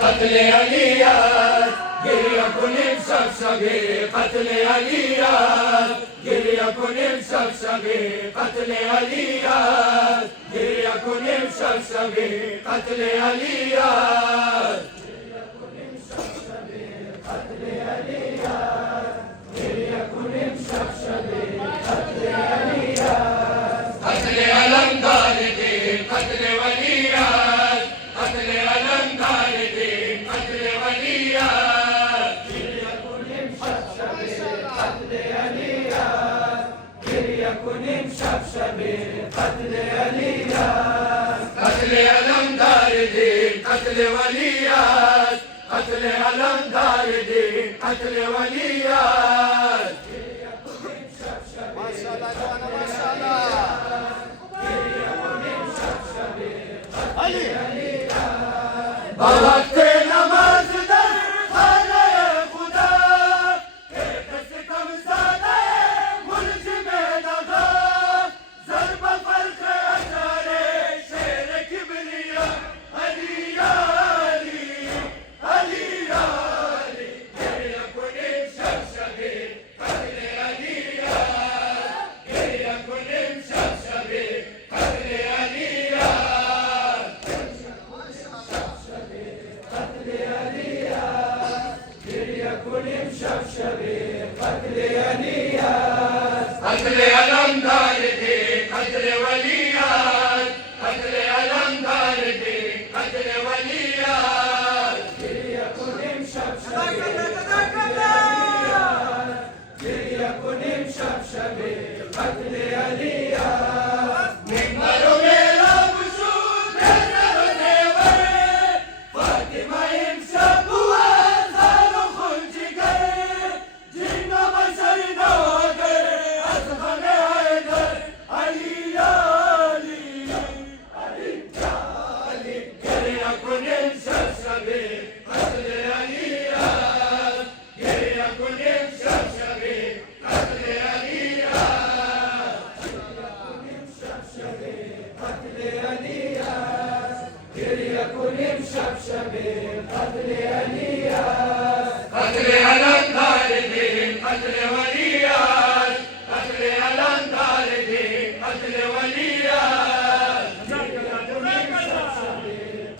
قتل عليات يكون مسبسبي قتل عليات يكون مسبسبي قتل عليات يكون مسبسبي قتل عليات قتل عليات يكون مسبسبي قتل عليات قتل علم دار الدين قتل وليات قتل علم دار الدين قتل وليات يكون مسبسبي قتل عليات يكون مسبسبي قتل عليات قتل علم دار الدين قتل وليات قتل علم دار الدين قتل وليات ما شاء الله جوانا ما شاء الله علي وقت نماز در خانه خدا ایک ستم زاده ملزم دغا ضرب فرق اشعار شیر کبریا علی علی علی علی یکون شبشبی قتل علیات یکون شبشبی قتل علیات قتل عليات قتل علم دار الدين قتل وليات قتل علم دار الدين قتل وليات يكون مشبشبي يكون مشبشبي قتل عليات منبر میرا وجود نظر دیوار فاطمه امشب قتل علم دار الدين قتل وليات قتل علم دار الدين قتل وليات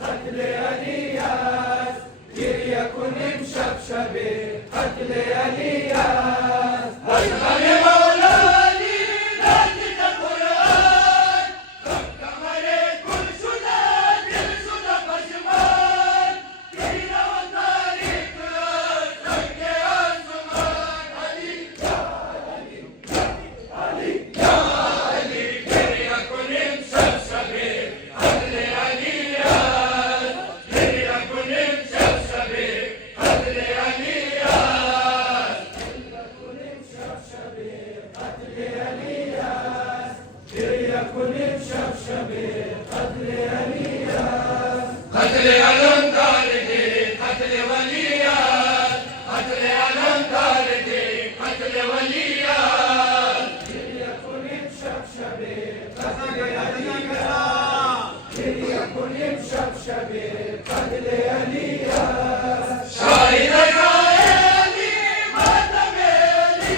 قتل عليات ليكن مشبشبة قتل الياس شاهدك عيني ما تميلي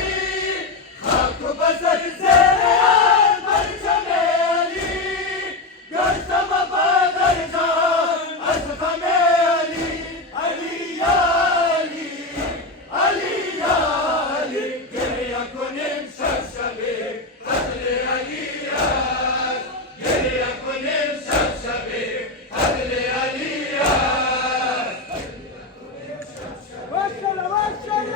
خط بصر زين برجميلي قلت ما بقدر جان أزغميلي علي يا علي علي يا علي ليكن مشبشبة قتل الياس ليكن مشبشبة قتل الياس وصل وصل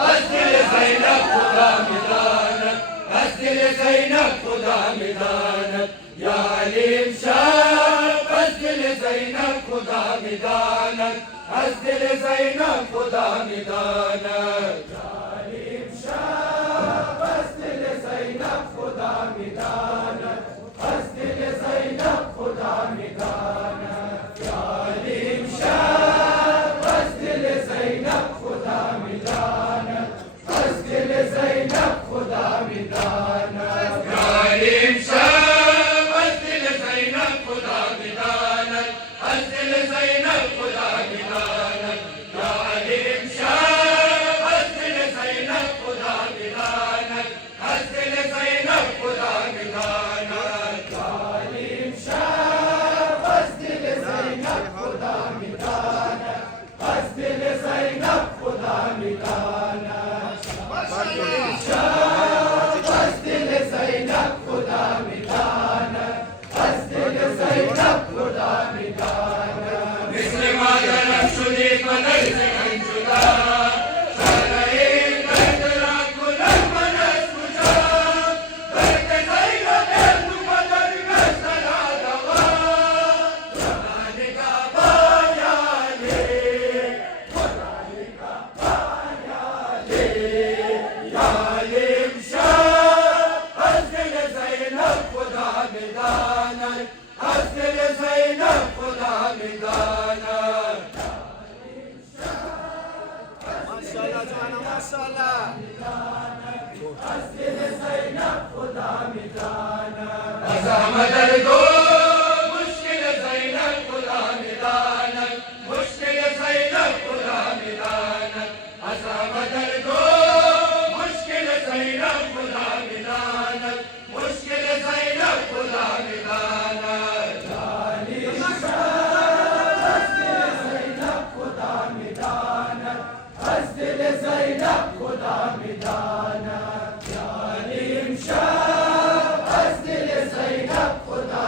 أسدل زينب خدا ميدانك أسدل زينب خدا ميدانك يا عليم شاب أسدل زينب خدا ميدانك أسدل زينب خدا ميدانك يا عليم شاب أسدل زينب خدا ميدانك أسدل زينب خدا ميدانك يا عليم شاب أسدل زينب خدا ميدانك أسدل زينب خدا ميدانك يا عليم شاب أسدل زينب خدا ميدانك أسدل زينب خدا ميدانك يا عليم شاب أسدل زينب خدا ميدانك أسدل زينب خدا ميدانك يا عليم شاب أسدل زينب خدا ميدانك أسدل زينب خدا ميدانك شاب أسدل زينب خدا ميدانك أسدل زينب خدا ميدانك مثل ما ذنب شديد ونرزق انجلا شارعين بيتراك لما نسكجا بيت زينب ابن بدر مثل العدوان وذلك بانيالي وذلك بانيالي يا عليم شاب أسدل زينب خدا ميدانك أسدل زينب خدا ميدانك ما شاء الله جوانا ما شاء الله أسدل زينب خدا ميدانك أزعم دردو مشكل زينب خدا ميدانك مشكل زينب خدا ميدانك أزعم دردو مشكل زينب خدا ميدانك مشكل زينب خدا ميدانك علي أسدل زينب خدا ميدانك أسدل زينب خدا ميدانك يا عليم شاب أسدل زينب خدا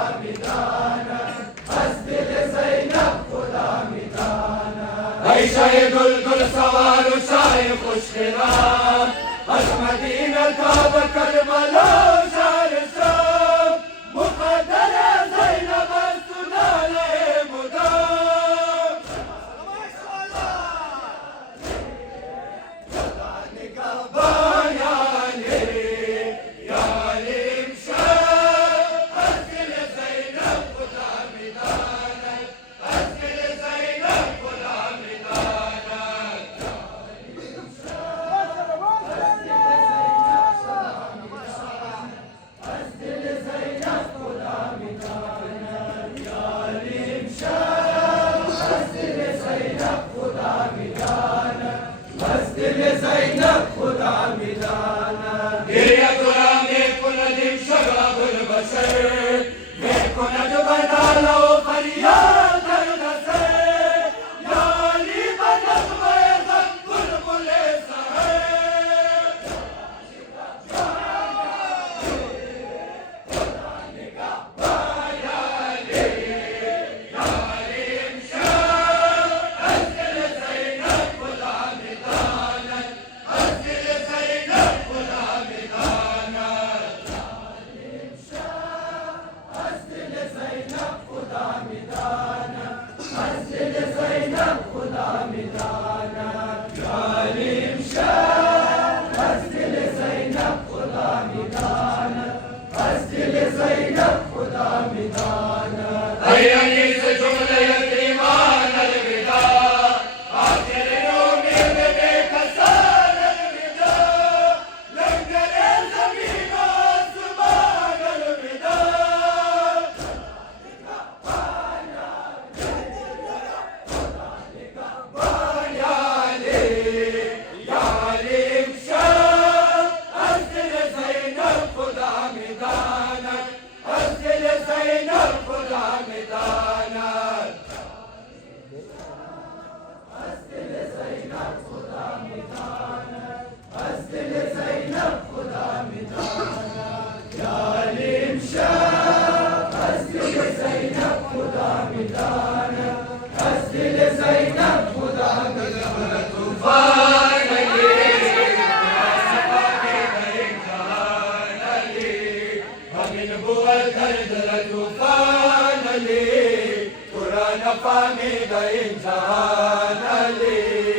فامد إن جهان لي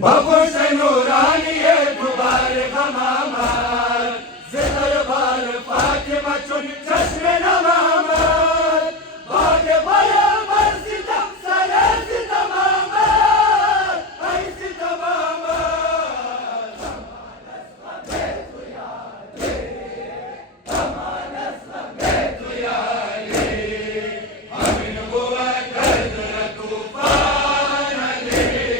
بابوس نورانی دوباره غمامد زدای بار فاطمه چون چشم نمامد باد بایم برسیدم سره زیدم آمد ای زیدم آمد امان اسمم به تو یالی همین بود درد توفان علی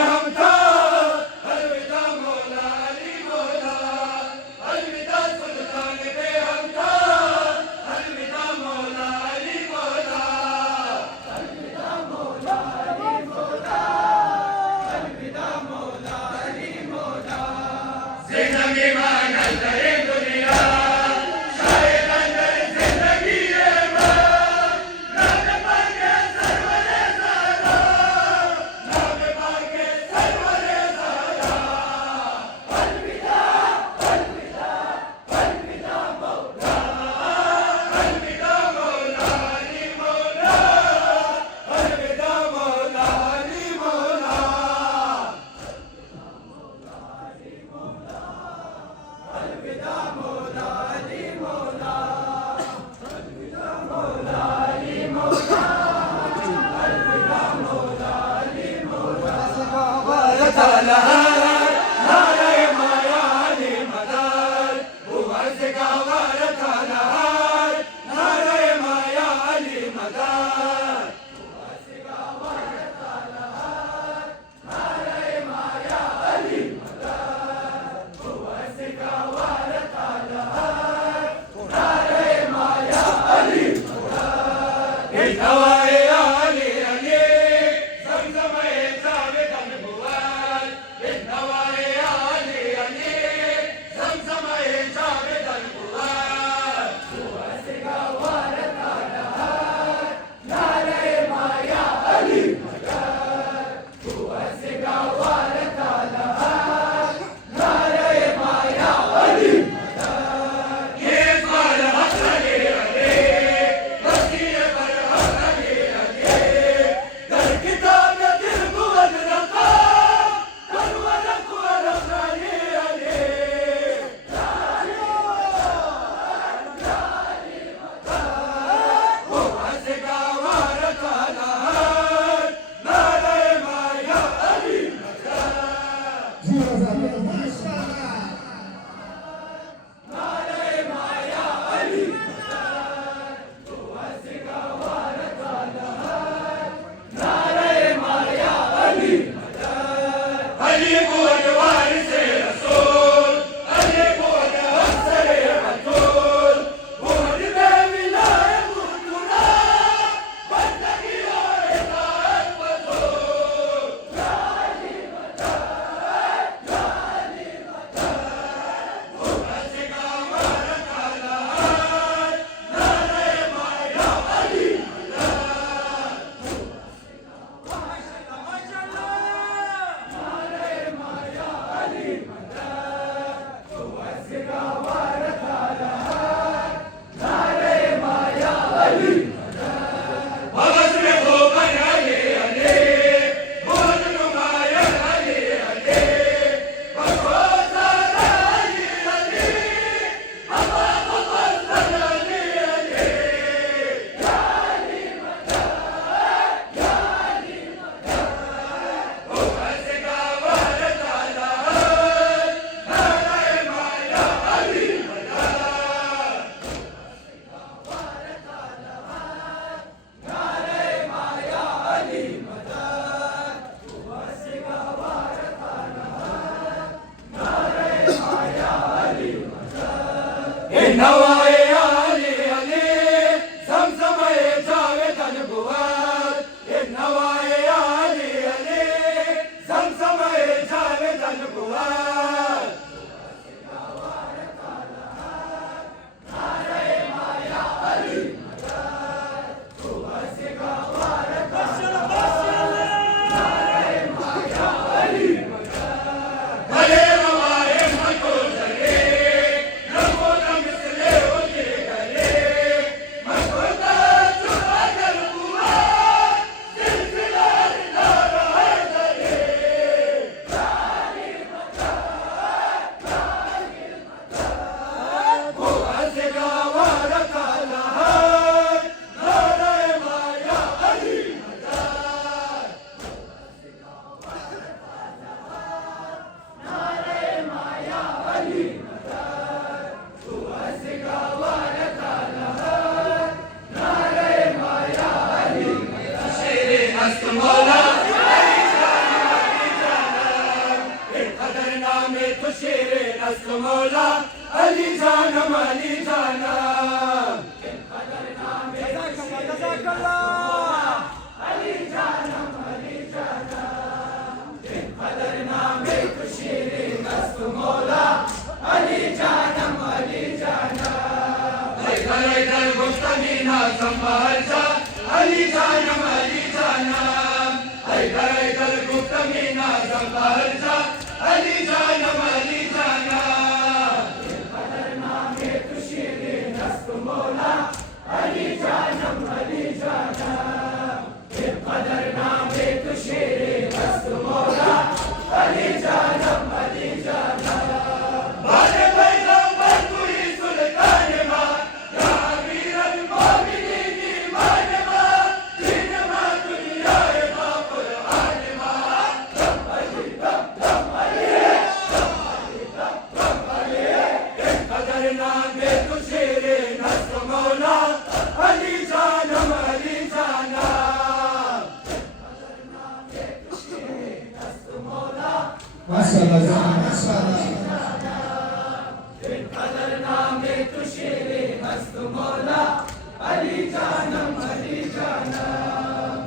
हमका अलविदा मौला अली मौला अलविदा सुल्तान पे हमका अलविदा मौला अली मौला अलविदा मौला अली मौला अलविदा मौला अली मौला जिंदगी मानल करे दुनिया शायद अंदर जिंदगी है नाम पाके सरवरे ज़ारा नाम पाके सरवरे ज़ारा अलविदा अलविदा अलविदा मौला अलविदा मौला अली मौला अलविदा मौला अली मौला अलविदा मौला अली मौला अलविदा मौला अली मौला अलविदा मौला अली मौला ताला नारे माया अली मदद हुआ से गावर ताला नारे माया अली मदद हुआ से गावर ताला नारे माया अली मदद हुआ से गावर ताला नारे माया अली मदद ए नवाए अली अली समसमय जावे तन बुआल ए नवाए अली अली समसमय जावे तन बुआल हुआ से गावर ताला नारे माया अली मदद हुआ से गावर ताला नारे माया अली मदद ये बाल हसले अले वसीले पर हसले अले दर किताब दिल गुवद रखा करवर कुवर खाने अले हुआ से गावर ताला नारे माया अली नारे माया अली हुआ से गावर ताला नारे माया अली अली बुअर वारिसे रसूल अली बुअर हसरे बतूल बुअर में मिलाए मुतुना बंदगी और इताअत बतूल लाली मता हुआ से गावर ताला नारे माया अली नारे माया अली मदद हुआ से गावर ताला नारे माया अली भगत में हो अली अली बोल नुमाया अली अली भगवत अली अली बाबा भगवत अली अली लाली मदद लाली मदद हुआ से गावर ताला नारे माया अली मदद नारे माया अली मदद हुआ से गावर ताला नारे माया अली मदद ए नवाए अली अली समसमय जावे तन बुआल ए नवाए अली अली समसमय जावे तन बुआल नारे माया अली मदद हुआ से गावर ताला नारे माया अली मदद भले रवाए मको जले रंगो रंग से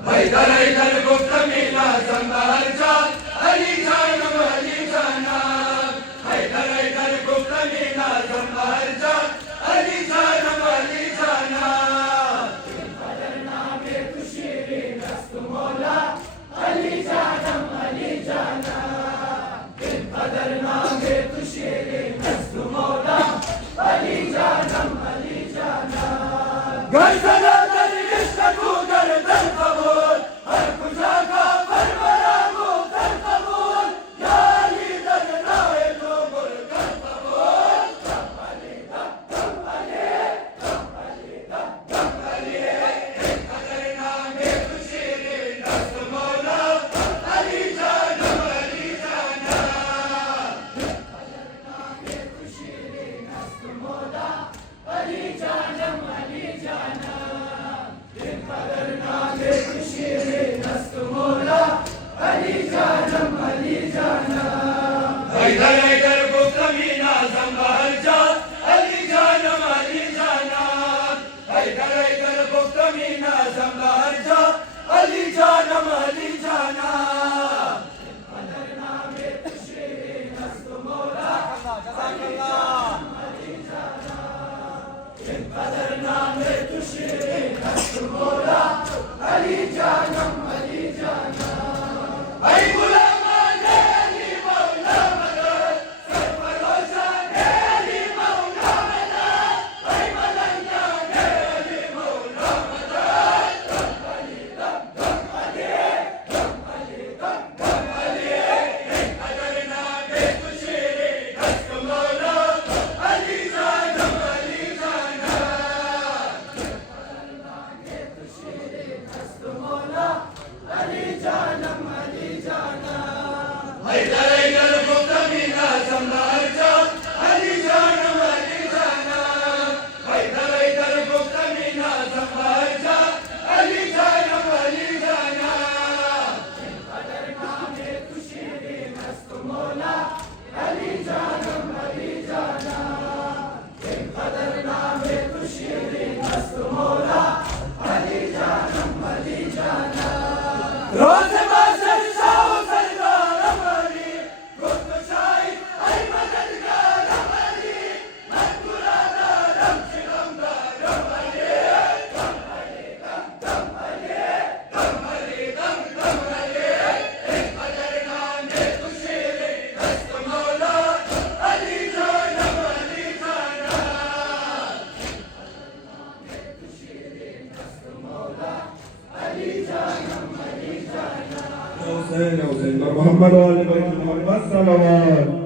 हैदर हैदर गुफ्त मीना संभाल जा अली जानम अली जाना हैदर हैदर गुफ्त मीना संभाल जा अली जानम अली जाना गैसला दरविश को गर्दन कबूल हर कुजा का परवरा मुकर कबूल या अली दरनाए तो गुल कर कबूल कम अली एक कदर नामे खुशीरे दस्त मौला अली जानम अली जाना हैदर हैदर गुफ्त मीना संभाल जा अली जानम अली जाना हैदर हैदर गुफ्त मीना संभाल जा अली जानम अली जाना ऐ गुलामान अली मौला मदद सरफरोशान अली मौला मदद ऐ मलंगान अली मौला मदद कम अली एक कदर नामे खुशीरे दस्त मौला अली जानम अली जाना हैदर हैदर गुफ्त मीना संभाल जा अली जानम अली जाना हैदर हैदर गुफ्त मीना संभाल जा अली जानम अली जाना रोज़ बाज़र शाह सरदार अमरी गुफ्त शाही ऐ मददगार अमरी मनकुरादार हमशिगमदार अमरी कम अली एक कदर नामे खुशीरे दस्त मौला अली जानम अली जाना حسين حسين محمد وآل بيت محمد صلوات